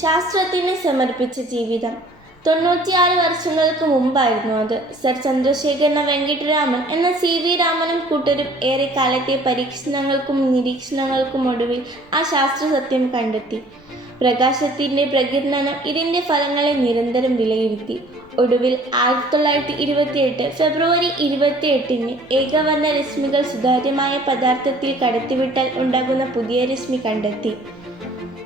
ശാസ്ത്രത്തിന് സമർപ്പിച്ച ജീവിതം. 96 വർഷങ്ങൾക്ക് മുമ്പായിരുന്നു അത്. സർ ചന്ദ്രശേഖര വെങ്കിട്ടരാമൻ എന്ന CV രാമനും കൂട്ടരും ഏറെ കാലത്തെ പരീക്ഷണങ്ങൾക്കും നിരീക്ഷണങ്ങൾക്കും ഒടുവിൽ ആ ശാസ്ത്രസത്യം കണ്ടെത്തി. പ്രകാശത്തിൻ്റെ പ്രകീർണനം ഇതിൻ്റെ ഫലങ്ങളെ നിരന്തരം വിലയിരുത്തി. ഒടുവിൽ 1928 ഫെബ്രുവരി 28 ഏകവർണ്ണ രശ്മികൾ സുതാര്യമായ പദാർത്ഥത്തിൽ കടത്തിവിട്ടാൽ ഉണ്ടാകുന്ന പുതിയ രശ്മി കണ്ടെത്തി.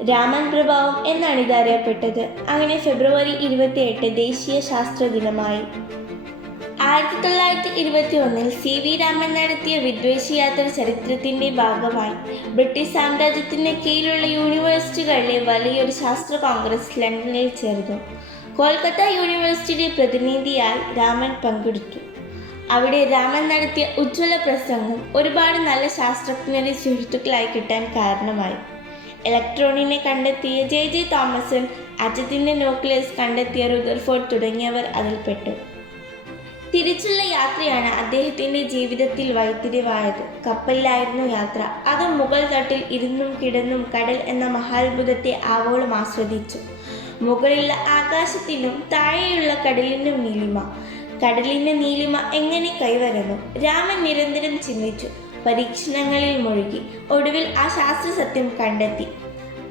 രാമൻ പ്രഭാവം എന്നാണ് ഇത് അറിയപ്പെട്ടത്. അങ്ങനെ ഫെബ്രുവരി 28 ദേശീയ ശാസ്ത്ര ദിനമായി. 1921 CV രാമൻ നടത്തിയ വിദ്വേഷയാത്ര ചരിത്രത്തിൻ്റെ ഭാഗമായി. ബ്രിട്ടീഷ് സാമ്രാജ്യത്തിന് കീഴിലുള്ള യൂണിവേഴ്സിറ്റികളിലെ വലിയൊരു ശാസ്ത്ര കോൺഗ്രസ് ലണ്ടനിൽ ചേർന്നു. കൊൽക്കത്ത യൂണിവേഴ്സിറ്റിയുടെ പ്രതിനിധിയായി രാമൻ പങ്കെടുത്തു. അവിടെ രാമൻ നടത്തിയ ഉജ്ജ്വല പ്രസംഗം ഒരുപാട് നല്ല ശാസ്ത്രജ്ഞരെ സുഹൃത്തുക്കളായി കിട്ടാൻ കാരണമായി. ഇലക്ട്രോണിനെ കണ്ടെത്തിയ J.J. തോമസൺ, ആറ്റത്തിൻ്റെ ന്യൂക്ലിയസ് കണ്ടെത്തിയ റുദർഫോർഡ് തുടങ്ങിയവർ അതിൽപ്പെട്ടു. തിരിച്ചുള്ള യാത്രയാണ് അദ്ദേഹത്തിൻ്റെ ജീവിതത്തിൽ വഴിത്തിരിവായത്. കപ്പലിലായിരുന്നു യാത്ര. അതും മുകൾ തട്ടിൽ ഇരുന്നും കിടന്നും കടൽ എന്ന മഹാത്ഭുതത്തെ ആവോളം ആസ്വദിച്ചു. മുകളിലുള്ള ആകാശത്തിനും താഴെയുള്ള കടലിനും നീലിമ. കടലിൻ്റെ നീലിമ എങ്ങനെ കൈവരുന്നു? രാമൻ നിരന്തരം ചിന്തിച്ചു. പരീക്ഷണങ്ങളിൽ മുഴുകി. ഒടുവിൽ ആ ശാസ്ത്രസത്യം കണ്ടെത്തി.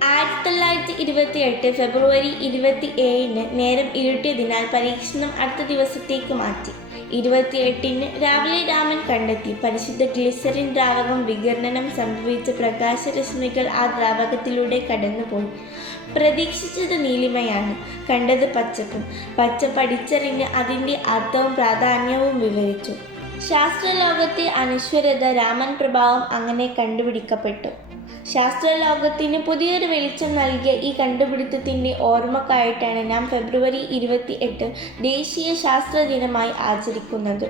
1928 ഫെബ്രുവരി 27 നേരം ഇരുട്ടിയതിനാൽ പരീക്ഷണം അടുത്ത ദിവസത്തേക്ക് മാറ്റി. 28 രാവിലെ രാമൻ കണ്ടെത്തി. പരിശുദ്ധ ഗ്ലിസറിൻ ദ്രാവകം വികിരണം സംഭവിച്ച പ്രകാശരശ്മികൾ ആ ദ്രാവകത്തിലൂടെ കടന്നുപോയി. പ്രതീക്ഷിച്ചത് നീലിമയാണ്, കണ്ടത് പച്ചപ്പും. പച്ച പഠിച്ചറിഞ്ഞ് അതിൻ്റെ അർത്ഥവും പ്രാധാന്യവും വിവരിച്ചു. ശാസ്ത്രലോകത്തെ അനശ്വരത രാമൻ പ്രഭാവം അങ്ങനെ കണ്ടുപിടിക്കപ്പെട്ടു. ശാസ്ത്രലോകത്തിന് പുതിയൊരു വെളിച്ചം നൽകിയ ഈ കണ്ടുപിടുത്തത്തിൻ്റെ ഓർമ്മക്കായിട്ടാണ് നാം ഫെബ്രുവരി 28 ദേശീയ ശാസ്ത്ര ദിനമായി ആചരിക്കുന്നത്.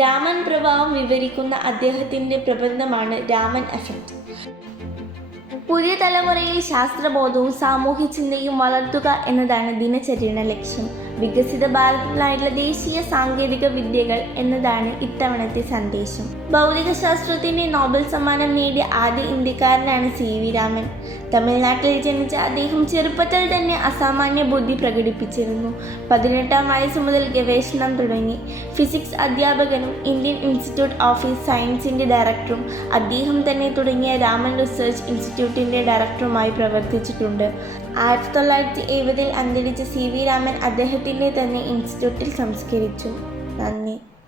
രാമൻ പ്രഭാവം വിവരിക്കുന്ന അദ്ദേഹത്തിൻ്റെ പ്രബന്ധമാണ് രാമൻ എഫക്റ്റ്. പുതിയ തലമുറയിൽ ശാസ്ത്രബോധവും സാമൂഹ്യ ചിന്തയും വളർത്തുക എന്നതാണ് ദിനചര്യയുടെ ലക്ഷ്യം. വികസിത ഭാരതത്തിനായിട്ടുള്ള ദേശീയ സാങ്കേതിക വിദ്യകൾ എന്നതാണ് ഇത്തവണത്തെ സന്ദേശം. ഭൗതികശാസ്ത്രത്തിൻ്റെ നോബൽ സമ്മാനം നേടിയ ആദ്യ ഇന്ത്യക്കാരനാണ് CV രാമൻ. തമിഴ്നാട്ടിൽ ജനിച്ച അദ്ദേഹം ചെറുപ്പത്തിൽ തന്നെ അസാമാന്യ ബുദ്ധി പ്രകടിപ്പിച്ചിരുന്നു. 18-ാം വയസ്സ് മുതൽ ഗവേഷണം തുടങ്ങി. ഫിസിക്സ് അധ്യാപകനും ഇന്ത്യൻ ഇൻസ്റ്റിറ്റ്യൂട്ട് ഓഫ് സയൻസിൻ്റെ ഡയറക്ടറും അദ്ദേഹം തന്നെ തുടങ്ങിയ രാമൻ റിസർച്ച് ഇൻസ്റ്റിറ്റ്യൂട്ടിൻ്റെ ഡയറക്ടറുമായി പ്രവർത്തിച്ചിട്ടുണ്ട്. 1970 അന്തരിച്ച CV രാമൻ അദ്ദേഹത്തിൻ്റെ തന്നെ ഇൻസ്റ്റിറ്റ്യൂട്ടിൽ സംസ്കരിച്ചു. നന്ദി.